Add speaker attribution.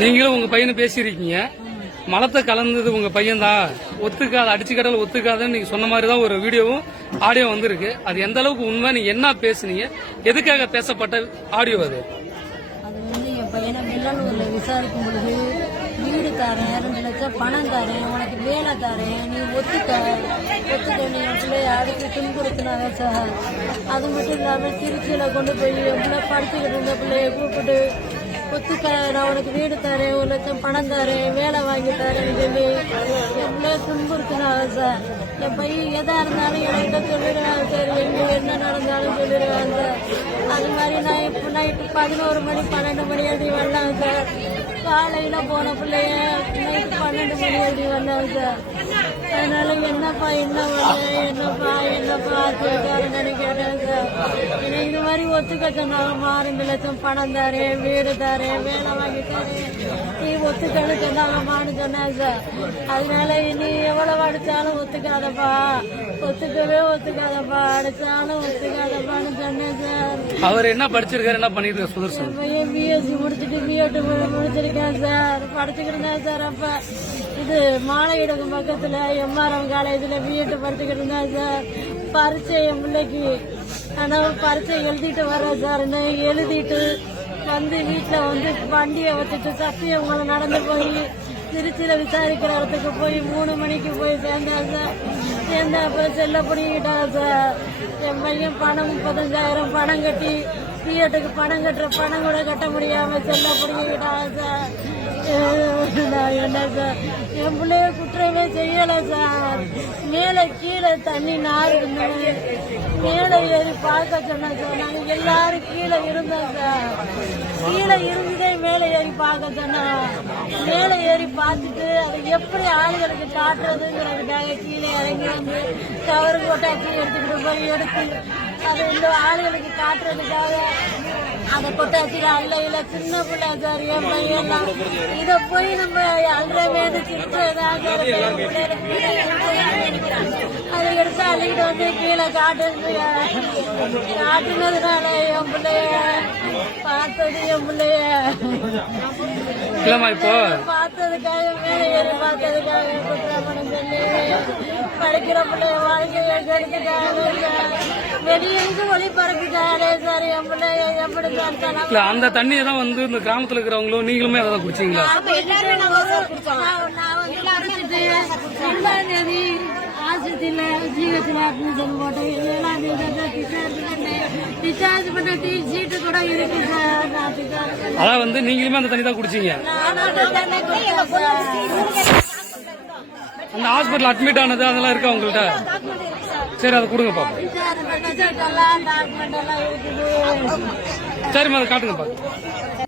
Speaker 1: நீங்களும் உங்க பையனை பேசியிருக்கீங்க. மலத்தை கலந்தது உங்க பையன் தான் ஒத்துக்காத அடிச்சு கடல் ஒத்துக்காதுன்னு நீங்க சொன்ன மாதிரி தான் ஒரு வீடியோவும் ஆடியோ வந்திருக்கு. அது எந்த அளவுக்கு உண்மை நீங்க என்ன பேசுனீங்க எதுக்காக பேசப்பட்ட ஆடியோ அது?
Speaker 2: அது வந்து என் பையனை வெள்ளலூர்ல விசாரிக்கும் பொழுது வீடு தரேன் ரெண்டு லட்சம் பணம் தரேன் உனக்கு வேலை தரேன் நீ ஒத்துக்க ஒத்துக்க நீ என் பிள்ளைய அடுத்து துன்புறுத்தினாங்க சார். அது மட்டும் இல்லாமல் திருச்சியில் கொண்டு போய் என் பிள்ளை படிச்சுக்கிட்டு இருந்த பிள்ளைய கூப்பிட்டு கொத்து நான் உனக்கு வீடு தரேன் ஒரு லட்சம் பணம் தரேன் வேலை வாங்கி தரேன்னு சொல்லி என் பிள்ளைய துன்புறுத்தினாங்க சார். என் பையன் எதா இருந்தாலும் என்கிட்ட சொல்லிடுவாங்க சார். எங்க என்ன நடந்தாலும் சொல்லிடுவாங்க சார். அது மாதிரி நான் இப்போ நைட்டு பதினோரு மணி பன்னெண்டு மணி அப்படி வரலாங்க சார். காலையில போன பிள்ளைய நைட்டு பன்னெண்டு மணி அப்படி வந்தாங்க சார். அதனால என்னப்பா என்ன பண்ண என்னப்பா என்னப்பா கேட்டாருன்னு கேட்டாங்க சார். மாதிரி ஒத்துக்க சொன்னாங்கம்மா ரெண்டு லட்சம் பணம் தரேன் வீடு தரேன் வேலை வாங்கி தரேன் நீ ஒத்துக்கன்னு சொன்னாங்கம்மான்னு சொன்னாங்க சார். அதனால இனி எவ்வளவு அடிச்சாலும் ஒத்துக்காதப்பா. ஒத்துக்கவே ஒத்துக்காதப்பா. அடிச்சாலும் ஒத்துக்காதப்பான்னு சொன்னேன் சார்.
Speaker 1: அவர் என்ன படிச்சிருக்காரு என்ன பண்ணிட்டு இருக்காரு? சுதர்சன்
Speaker 2: பையன் பிஎஸ்சி முடிச்சுட்டு பிஎட் முடிச்சிருக்கேன் சார். படிச்சுக்கிட்டு சார் அப்ப. இது மாலையிடகம் பக்கத்துல எம்ஆர்எம் காலேஜில் பிஎட் படிச்சுக்கிட்டு இருந்தேன் சார். பரீட்சை என் பிள்ளைக்கு ஆனால் பரீட்சை எழுதிட்டு வரேன் சார். எழுதிட்டு வந்து வீட்டில் வந்து வண்டியை வச்சுட்டு சத்தியமங்கலை நடந்து போய் திருச்சியில் விசாரிக்கிற இடத்துக்கு போய் மூணு மணிக்கு போய் சேர்ந்தேன் சார். சேர்ந்த அப்புறம் செல்ல பிடிக்கிட்டாங்க சார். என் பையன் பணம் முப்பத்தஞ்சாயிரம் பணம் கட்டி பிஎட்டுக்கு பணம் கட்டுற பணம் கூட கட்ட முடியாமல் செல்ல பிடிக்கிட்டாங்க சார். நான் என்ன சார் என் பிள்ளைய குற்றமே செய்யலை சார் மேலே கீழே தண்ணி நார் இருந்தது மேலே ஏறி பார்க்க சொன்னேன் சார் நாங்கள் எல்லாரும் கீழே இருந்தோம் சார் கீழே இருந்துதே மேலே ஏறி பார்க்க சொன்னோம் மேலே ஏறி பார்த்துட்டு அது எப்படி ஆளுகளுக்கு காட்டுறதுங்கிறதுக்காக கீழே இறங்கி வந்து கவர் போட்டாக்கி எடுத்துக்கிட்டு போய் எடுத்து அது இந்த ஆளுகளுக்கு காட்டுறதுக்காக அதை கொட்டாச்சி அல்ல இல்ல சின்ன பிள்ளை சார் என் பையன் இதை போய் நம்ம சார் என் பிள்ளைகளுக்கு அதை எடுத்து அள்ளிக்கிட்டு வந்து கீழே காட்டுறது காட்டுனதுனால என் பிள்ளைய பார்த்தது என் பிள்ளைய
Speaker 1: இல்லம்மா இப்போ?
Speaker 2: பார்த்ததுக்காக மேலே ஏறி பார்த்ததுக்காக சொல்லி படிக்கிற பிள்ளைய வாழ்க்கையை கெடுத்துட்டாங்க.
Speaker 1: இல்ல அந்த தண்ணியை தான் வந்து இந்த கிராமத்துல இருக்கிறவங்களும் நீங்களுமே அதை குடிச்சீங்களா?
Speaker 2: ஆஸ்பத்திரியில் டிஸ்சார்ஜ் பண்ண டீ சீட்டு கூட இருக்கு பண்ணேன்
Speaker 1: அதான் வந்து நீங்களுமே அந்த தண்ணி தான் குடிச்சீங்க. அந்த ஹாஸ்பிட்டல் அட்மிட் ஆனது அதெல்லாம் இருக்கா உங்கள்கிட்ட சரி அதை கொடுங்க பாப்போம். சரிம்மா அதை காட்டுங்க பாப்போம்.